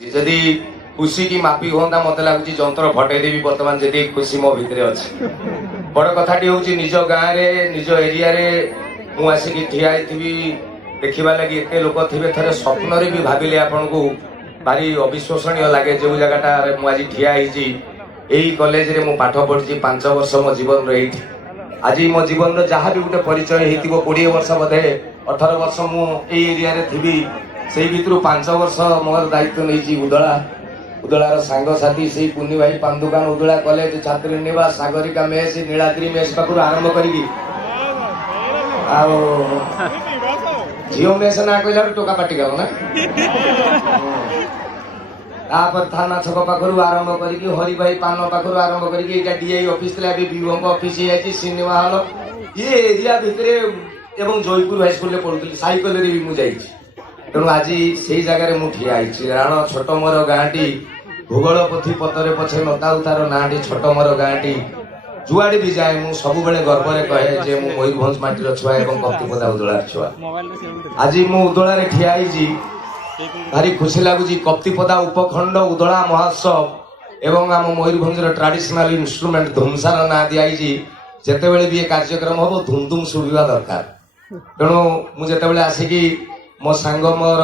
जदि खुशी की मापी होता मत लगुच जंत्र फटेदेवी बर्तमान जी खुशी मो भितर अच्छी बड़ कथाटी हूँ निज गाँव में निज एरिया मुसिक ठिया देखा लगी एत लोक थे थे स्वप्न भी भाविले आपन को भारी अविश्वसनीय लगे जो जगटा मुझे ठिया यही कॉलेज रे मु पाठ पढ़ी 5 वर्ष मो जीवन रही आज मो जीवन जहाँ भी गोटे परिचय हो 20 वर्ष बोधे 18 वर्ष मुझे एरिया थी से भितर 5 वर्ष मोर दायित्व नहीं उदला उदलार सांगसाथी से पुनी भाई पान दुकान उदला कॉलेज छात्री निवास सागरिका मेस नीलाद्री मेस पाखु आरंभ करी झीओ मेस ना कहला टोका पाटी गल ना थाना छक पाखु आरंभ करी हरि भाई पान पाखु आरंभ करी डीआई ऑफिस विभो ऑफिस सिनेमा हॉल ये एरिया भितर एवं जयपुर हाईस्कूल पढ़ुली साइकल भी मुझे तेणु आज से जगह मुझे कारण छोट मोर गाँटी भूगोल पोथी पतरे पछे नताऊ तार नाटी छोट मोर गाँटी जुआड़े भी जाए मुझे सब गर्व में कहे जे मु मयूरभंज माटीर छुआ और कप्तिपदा उदलार छुआ आज मु उदलार ठिया भारी खुशी लगुच कप्तिपदा उपखंड उदला महोत्सव एवं आम मयूरभंज ट्रेडिशनल इंस्ट्रूमेंट धुमसार ना दिखाई जिते बड़े भी कार्यक्रम हम धुमधुम शुणा दरकार तेणु मुझे आसिकी मो सांग मोर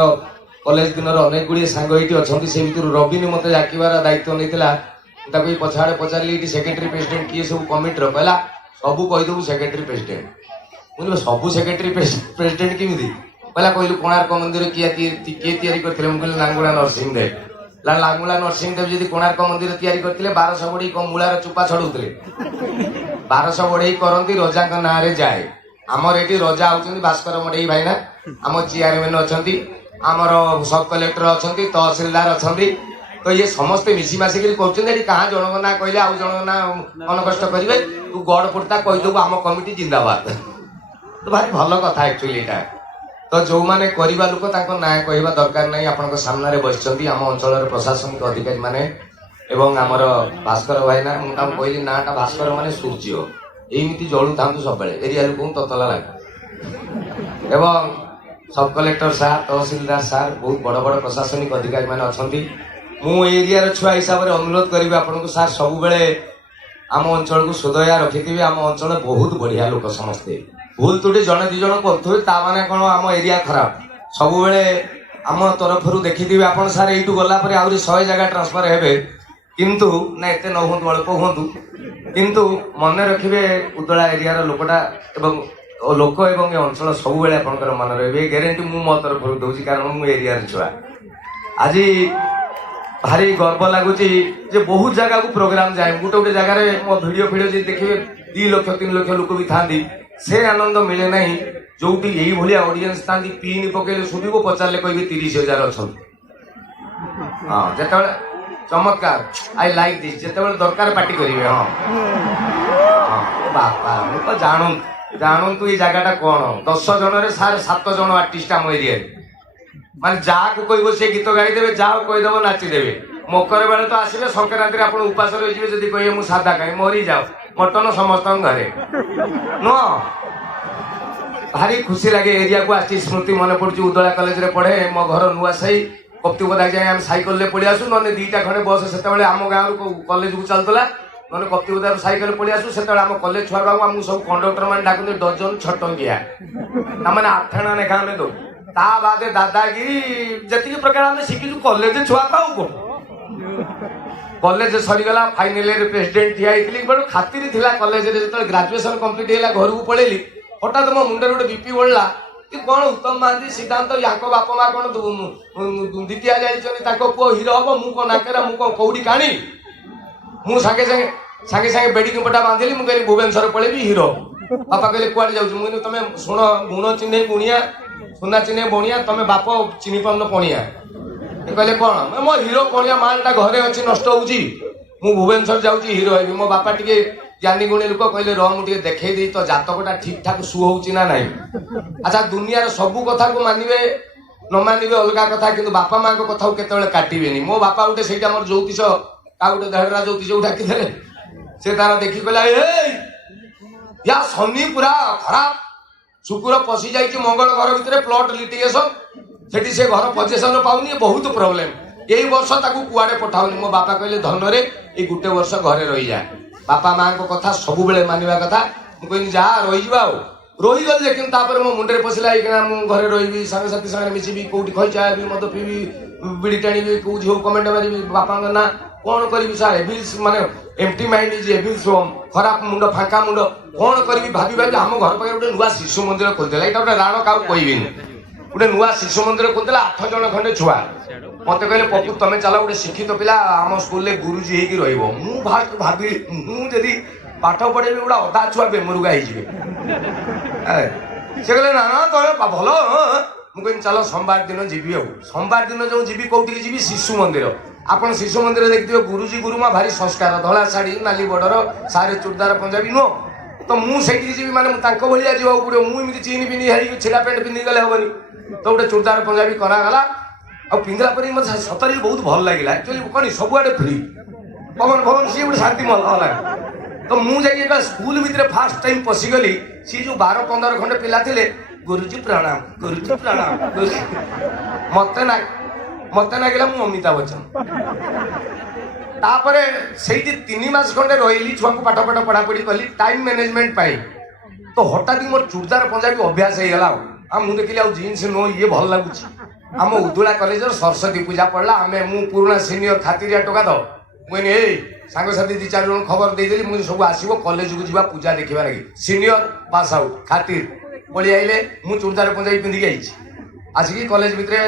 कॉलेज दिन अनेक गुड़िए सांग ये अच्छा से भर रविनी मत डाकिबार दायित्व नहीं पछाड़े पचारि सेक्रेटरी प्रेसिडेंट किए सब कमिटर कहला सबू कहीदेबू सेक्रेटरी प्रेसिडेंट मुझे सबू सेक्रेटरी प्रेसिडेंट केमी कहला कहलु कोणार्क मंदिर किए करते मुझे लांगुला नरसिंह देव लांगुला नरसिंह देव जब कोणार्क मंदिर करते 1200 बढ़ई मूलार चुपा छड़ौले 1200 बढ़ई करती रजा ना जाए आमर ये रजा होती भास्कर मढ़ई भाईना आम चेयरमैन अच्छा आमर सब कलेक्टर अच्छा तहसिलदार अच्छा तो ये समस्ते मिशीमासिक कर कहाँ जनक ना कहले आउ जनक ना मन कष्ट करेंगे तू गड़ पुरता कहीदेबू आम कमिटी जिंदाबाद तो भारी भल कथा एक्चुअली यहाँ तो जो मैंने करवा लोक ना कहवा दरकार नहीं आपण सामने बस आम अंचल प्रशासनिक अधिकारी माने एवं आमर भास्कर भाईना मुझे कहली नाटा भास्कर माने सूर्य एमती जलू था सब एरिया लोक ततला लगे एवं सब कलेक्टर सार तहसिलदार सार बहुत बड़ बड़ प्रशासनिक अधिकारी मैंने अच्छा मु एरिया छुआ हिसाब से अनुरोध करी आपको सार सब बेले आम अंचल को सुदया रखी आम अंचल बहुत बढ़िया लोक समस्ते भूल त्रुटि जड़े दी जन करें ताने कौन आम एरिया खराब सब बेले आम तरफ देखी आप सार यू गलापर आहरी 100 जगह ट्रांसफर हे किंतु ना एत न हूँ अल्प हूँ किंतु मन रखिए उदला एरिया लोकटा एवं लोक एवं अंचल सब बेले आपंकर मन रे ग्यारंटी मु मो तरफ दूसरी कारण मु एरिया छुआ आज भारी गर्व लगुच बहुत जगह को प्रोग्राम जाए गोटे गोटे जगार मो भिडियो फिडियो देखिए 2 लाख 3 लाख लोक भी था से आनंद मिले ना जो यही भाया ऑडियंस था पिन पकड़े शुभ पचारे कहे 30,000 अच्छा हाँ जो चमत्कार आई लाइक दिस जिते दरकार पार्टी करेंगे हाँ हाँ बापा मुझे जानतु ये जगटा कौन 10 जन सार 7 जन आर्टिस्ट आम एरिया मान जहाँ को कह सी गीत गाईदे जहाँ कहीदेव नाचिदेवे मकर बेले तो आसवे संक्रांति आप उपास रही जब कहे मुझे सादा कहीं मरी जाओ मटन समस्त घरे नुह भारी खुशी लगे एरिया को आसी स्मृति मन पड़ी उदला कॉलेज रे पढ़े मो घर नुआ साई कप्तिपदा जाए आम साइकेल पलि आसू ना 2टा खंडे बस से आम गाँव कॉलेज को चलता ना कप्तिपदा साइकेल पलि आसू से आम कॉलेज छुआ बाबू आमको सब कंडक्टर मैंने डाकते डजन 6 टंकिया मैंने 8 आना लेखा आम दो ता बादे दादागिरी जी प्रकार आम शिखु कॉलेज छुआ पाऊ कौन कॉलेज सरीगला फाइनाल प्रेसिडेंट ठिया बड़े खातिर थी कॉलेज जो ग्राजुएशन कंप्लीट है घर को पलैली हठात मो मुंडे गोटे बीपी बढ़ला कि कौन उत्तम महांती सिद्धांत या बाप माँ कौन द्वितीय जाइए पुओ हिरो हम मुझे नाकेरा मुझे कौड़ी काणी मुझे सागे सागे सागे सागे बेड़ी पटा बांधिली मुझे कहली भुवनेश्वर पलैबी हिरो बापा कहले कुआड़े जाऊँ मुझे तुम शुण गुण चिन्ह गुणिया सुना चिन्ह बणिया तुम बाप चिन्ह पान पणिया कहले कौन मो हिरो पणिया मालटा घरे अच्छी नष्ट हो भुवनेश्वर जाऊँ हिरो है मो बापा टे ज्ञानी गुणी लोक कहले रह मुझे देखे दी तो जातकटा ठीक ठाक सुहौची ना नहीं अच्छा दुनियार सबू कथा को मानवे न मानवे अलग कथा कि बापा माँ को कथा केतले काटे मो बापा गोटे से मोर ज्योतिष का गोटे देहरा ज्योतिष डाकिदे से तार देखी कहला या शनि पूरा खराब शुक्र पशि जाइए मंगल घर भितर प्लट लिटिगेशन से घर पजेसन पाऊनी बहुत प्रोब्लेम एई वर्ष ताकू कुआडे पठाउनी मो बापा कहले धनरे ए गुटे वर्ष घरे रही जा बापा मां को कथा सब बेले मानिबा कथा मु कहनी जा रही जिबा रही गल लेकिन तापर मो मुंडे पसिला एकना मु घरे रहिबी संग साथी संग मिसिबी कोठी खई चाबी मद पीबी बिड़ी टाणीबी को झियो कमेंट मारिबी बापा ना कौन करी सार एबिल्स माने एम्प्टी माइंड इज एबिल्स होम खराब मुंड फांका मुंड कौन करी भाभी भाई आम घर पाखे गोटे नुआ शिशु मंदिर खोलदेला यहाँ गोटे राण क्या कहबिनी गोटे नुआ शिशु मंदिर खोलदेला 8 जन खंडे छुआ मत कहले पपू तुम चला गोटे शिक्षित पिला आम स्कूल में गुरुजी होगी रही भाभी मुझे पाठ पढ़ेबी गोटा अधा छुआ बेमरुगा से कहले ना ना तो भल मुझे चलो सोमवार दिन जीवी सोमवार दिन जो जीवी कौटी जीवी शिशु मंदिर आपन शिशु मंदिर देखिए गुरुजी गुरुमा भारी संस्कार धला शाढ़ी नाली बॉर्डर सारे चूड़दार पंजाबी नुह तो मुझे जी माने भाया जावाक पड़ो मुझे चीन पिंधि है छिड़ा पेंट पिंधि गले हेनी तो गोटे चूड़दार पंजाबी करागला आ पिंधला पर मतलब सतरी बहुत भल लगे एक्चुअली कौन सबुआडे फ्री पवन भवन सी गोटे शांति महल तो मुझे स्कूल भितर फास्ट टाइम पशिगली सी जो 12-15 खंडे पिला थे गुरुजी प्रणाम मत नागिला मु अमिताभ बच्चन तापरे सेठी 3 मास खंडे रही छुआ को पाठ पाठ पढ़ापढ़ी कली टाइम मैनेजमेंट पाई तो हठात मोर चूड़दार पंजाबी अभ्यास हो गला मुझे देखिली आ जीन्स नो ये भल लगुच आम उदुला कॉलेज सरस्वती पूजा पड़ला आम मु पुराना सीनियर खातिरिया टोका दो मुझे सांग साथी 2-4 जन खबर देदेली मुझे सब आसो कॉलेज को जा पूजा देखा लगे सीनियर पास आउट खातिर पलि आइले मु चूड़दार पंजाबी पिंधिक आई आसिकी कॉलेज भितर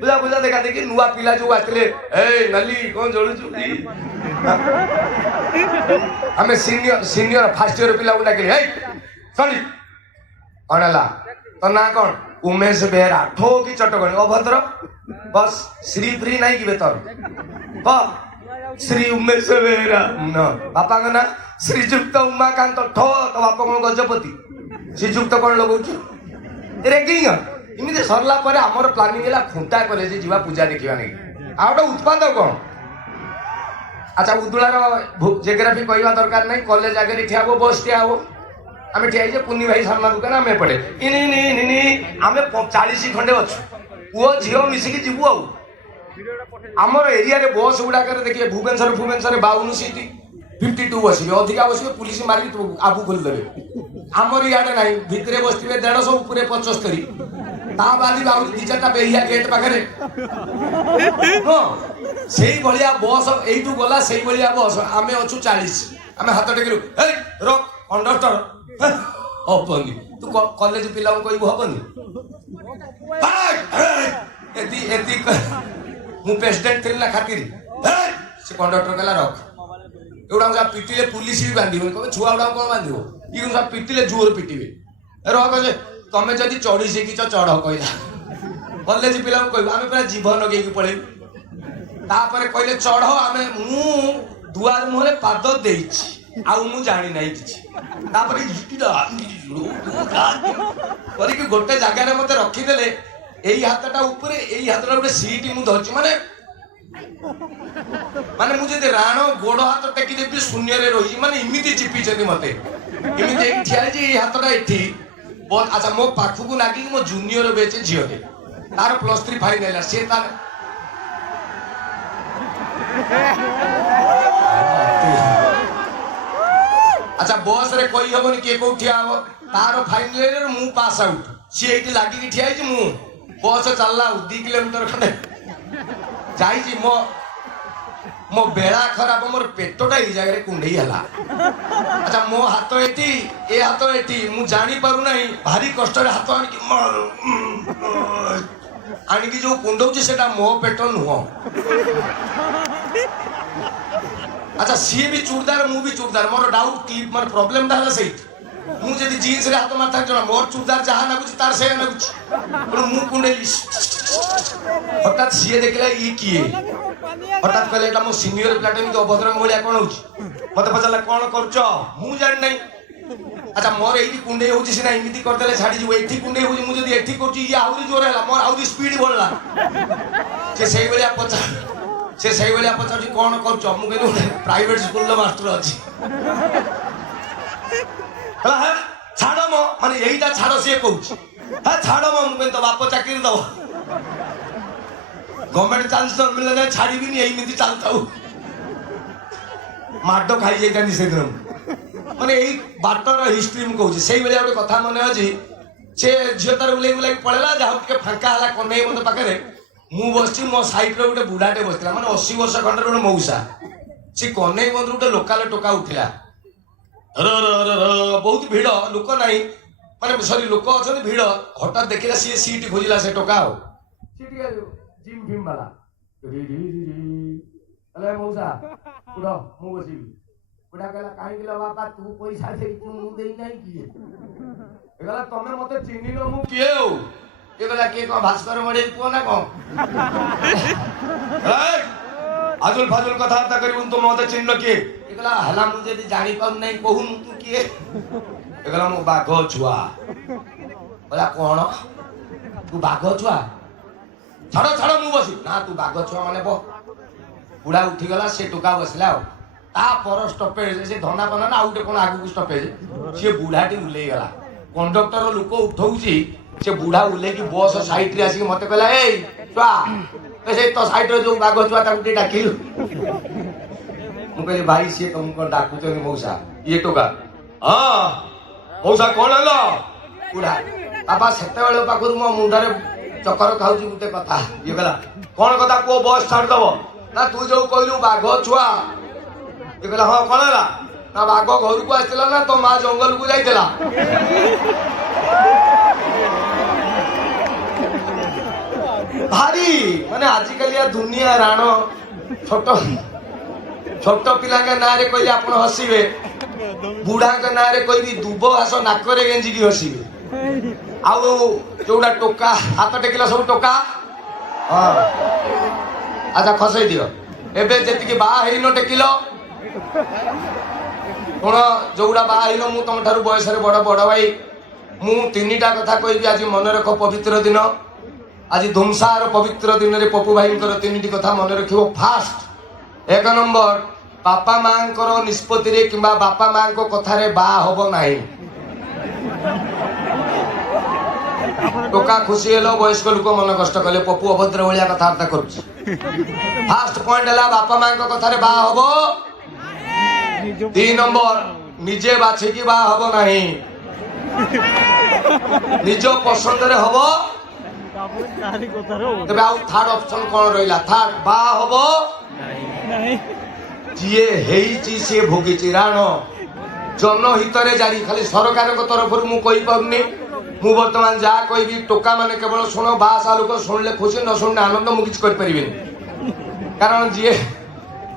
पूजा पूजा देखा देखी नुआ पिला जो आसते ए नली कौन जोड़ू आम सीनियर फास्ट इयर पिला डाकिली सॉरी अणला तो ना कौन उमेश बेहरा ठो की चटकणी अभद्र बस श्री फ्री नहीं कि बेतर श्री उमेश बेहरा न बापा का ना श्रीजुक्त उमाकांत ठो तो बापा कौन गजपति श्रीजुक्त कौन लगौଛୁ रेगिंग इमिते सरला पर हमर प्लानिंग है खुंटा कॉलेज जीवा पूजा देखा नहीं आ गोटे उत्पाद कौन अच्छा उदुलार जियोग्राफी कहवा दरकार नहीं कॉलेज आगे ठिया हो बस ठिया हो आम ठिया पुनी भाई शर्मा दुकान आम एपटे आम 40 खंडे अच्छु पुओ झील मिसिकी जीवु आमर एरिया रे बस गुड़ाक देखिए भुवनेश्वर 52 सीट 52 बस अधिका बस पुलिस मारिक आबू खोलीदेवे आमर इे ना भितर बसते 150 उपरे 75 ता बादी बाहु 2-4टा बेहिया गेट पाखे से भाया बस यू गला से भाया बस आम अच्छु 40 आम हाथ टेकिलु रख कंडक्टर हबनी तू कॉलेज पिला कहू हबनी मु प्रेसिडेंट थी ना खातिर से कंडक्टर कहला रख एगुड़ा पिटिले पुलिस भी बांध कहे छुआ गुड़ा कौन बांध ये पिटिले जोर पिटे रख से तुम जदि चढ़ी शिखिच चढ़ कहला कॉलेज पिला कहू आम पूरा जीभ लगे पड़े कहले चढ़ आम मु दुआर मुहरे पाद देछि आउ मु जानी नहीं किछि करके गोटे जगार मत रखीदे यही हाथटा ऊपर यही हाथटा गोटे सीट मु धरछि माने माने मुझे राण गोड़ हाथ टेकी देवी शून्य रही माने इमिति चिपी मत इमिति ठिया हाथटा एठी अच्छा मो पाखक नागिक मो जूनियर बेचे झीटे तार +3 फाइनल सी तार अच्छा बस रे कही हबनी किए को ठिया हो तार फाइनल मु पास आउट सी एठी लागिक ठिया मु बस चलला 2 किलोमीटर खंडे जाई मो मो बेड़ा खराब मोर पेटटा ये जगह कुंडई हला अच्छा मो हाथ एटी ए हाथ एटी मु जानी पारु नहीं भारी कष्ट रे हाथ आनिकी जो कुंडौची सेटा मो पेट नुह अच्छा सी भी चूड़दार मु भी चूड़दार मोर डाउट क्लिप मोर प्रॉब्लम दा हला सेट मु जदी जीन्स रे हाथ मारता जणा मोर चूड़दार जहा नागुची तार से नागुची पण मु कुंडई हठात सी देखला ई किए हठात कहले एटा मो सीनियर प्लाटन के अभद्रंग भलिया कोन होची मते पचला कोन करछ मु जान नै अच्छा मोर एठी कुंडे होची सिना इमिति करदेले छाडी जीव एठी कुंडे होची मु जदी एठी करची या आउरी जोर हला मोर आउरी स्पीड बढ़ला से सही भलिया पचा से सही भलिया पचाची कोन करछ मु कहू प्राइवेट स्कूल लो मास्टर अछि हला है छाडो मो माने एहीटा छाडो से कहूची हा छाडो मो मु तो बाप चाकरी दो गवर्नमेंट चांस तो मिलने छाड़बी एमती चलता माड खाई जाती से दिन मैंने यही बाटर हिस्ट्री मुझे कहूँ से भाई गोटे कथा मन अच्छी से झील तार बुलाई बुलाई पड़ेगा जहाँ टे फांका है कन्हई बंध पाखे मु बस मो सैड गोटे बुढ़ाटे बसला मैंने 80 वर्ष खंडे गोटे मौसा से कन्हई बंध गोटे लोकाल टोका उठिला बहुत भिड़ लोक ना माने सॉरी लोक अच्छा भिड़ हठात देखला सी सीट खोजिला से टोका जिम फिम वाला अरे मौसा उठ मु बसबी बुढ़ा कहला कहीं बापा तू पैसा दे तू दे नहीं किए कहला तमे मते चिन्हिन मु किए हो ये कहला के को भास्कर मडे को ना को आजुल फाजुल कथाबार्ता करिबुन तो मते चिन्ह किए कहला हला मु जदी जानि पाउ नहीं कहू तू किए कहला मु बाघ छुआ बोला कौन तू बाघ छुआ छड़ छड़ मु बसी ना तू बाघ छुआ माने बो बुढ़ा उठी गला से टोका बसला ता पर स्टॉपेज से धना बना ना आउटे कोन आगु स्टॉपेज से बुढ़ाटी उले गला कंडक्टर लोक उठौची से बुढ़ा उले की बस साइड रे आसी मते कहला ए छुआ से तो साइड रे जो बाघ छुआ ता उठी डाकिल मु कहले भाई से तुम को डाकू तो मौसा ये टोका हां मौसा कौन हलो बुढ़ा बाबा सेते बेले पाखरु मो मुंडारे चक्कर खाउची गुटे कथा ये कहला कौन कथा को बस छाड़ दबो ना तू जो कहलु बाघ छुआ ये कहला हां कौन हला ना बाघ घर को आइतला ना तो मां जंगल को जाइतला भारी माने आजिकल या दुनिया राणो छोटो छोटो पिला के ना रे कहले आपण हसीबे बुढ़ा के ना रे कहबी दुबो हासो नाकरे गेंजी की हसीबे आउ जोड़ा टोका हाथ टेकिला सब टोका हां अच्छा खसई दियो एबे जेतिकी बा हेइनो टेकिलो कोन जोड़ा बा हेइनो मु तम थारु बयस रे बड़ बड़ भाई मु तीनटा कथा कहबी आज मन रख पवित्र दिन आज धुमसार पवित्र दिन रे पप्पू भाई तीन कथा मन रखिबो फास्ट एक नंबर बापा मां निष्पत्ति रे किंबा बापा मां को कथा रे बा होबो नाही टोका खुशी हेलो वयस्क लोक मन कष्ट कले पप्पू अभद्र भलिया कथाबार्ता करूची फास्ट पॉइंट हला बापा मां को कथा रे बा होबो 3 नंबर निजे बाछी की बा होबो नाही निजो पसंद रे होबो तबे आउ थर्ड ऑप्शन कोन रहिला थर्ड बा होबो नाही जिए हेइची से भोगिची राणो जनहित रे जारी खाली सरकार को तरफ मु कहि पाउनी मु वर्तमान जा कहबी टोका माने केवल सुनो बासा लोक सुनले खुशी न सुनले आनंद मु किछ कर परिबिन कारण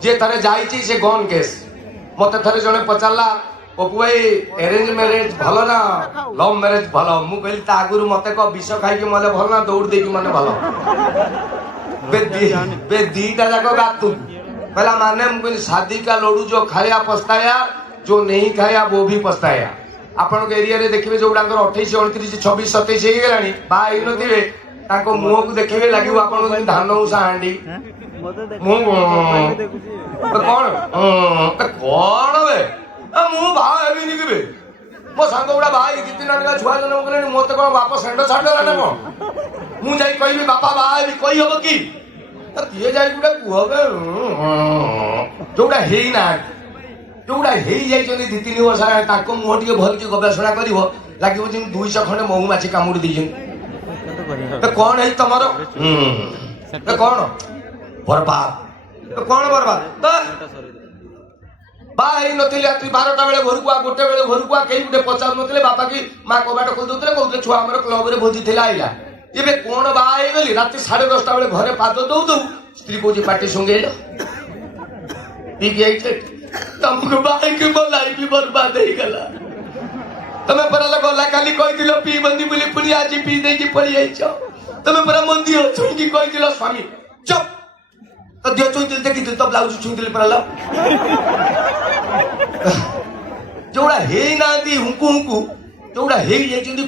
जे थरे जाईची से गन केस मते थरे जने पचारला पप्पू भाई अरेंज मैरिज भलो ना लव मैरिज भलो मु कहली ता आगुरु मते को विष खाई के मले भलो ना दौड़ दे की मने भलो बे दीटा जाको गातु पहला माने मु कहली शादी का लोडू जो खाया पछताया जो नहीं खाया वो भी पछताया आपण के एरिया रे देखिबे जो उडांकर 28 29 26 27 हे गेलानी बा हि नथिबे ताको मुह को देखिबे लागिबो आपण को धान उसा हांडी मु कोन कोन बे मु बा हेबी नि केबे मो संग उडा भाई किति नानका छुआ जन गले मोते कोन बाप सेंड छाड़ देला ना मु जाई कहबी बापा बा हेबी कहि होबो की किए जाई गुडा कुहबे जोडा हेई ना जोड़ा हेई जाई दी 3 वर्ष ताको मुह टिके भल के गवेषणा करिवो लागिवो जिन 200 खंडे महुमाछी कामुडी दिजन तो कौन है तमर तो कौन बर्बाद तो कौन बर्बाद तो बाई नथिले रात्रि 12टा बेले घर को गोटे बेले घर को केई गुटे पचार नथिले बापा की मां कबाट खोल दोतले कहउते छुआ हमर क्लब रे भोजी थिला आइला एबे कोन बाई गली रात्रि 10:30 बेले घरे पाद दउ दउ स्त्री कोजी पाटी संगेलो ठीक है तुमको बाई के बोलाई भी बर्बाद हो गला तमे परा लगला खाली कहि दिलो पी बंदी बोली पुरी आज पी दे की पड़ी आइछो तमे परा मंदी हो छुई कहि दिलो स्वामी चुप तो दियो छुई दिल देखि दिल तो ब्लाउज छुई दिल पराला जोड़ा हे ना दी हुंकु हुंकु जोड़ा हे ये जंदी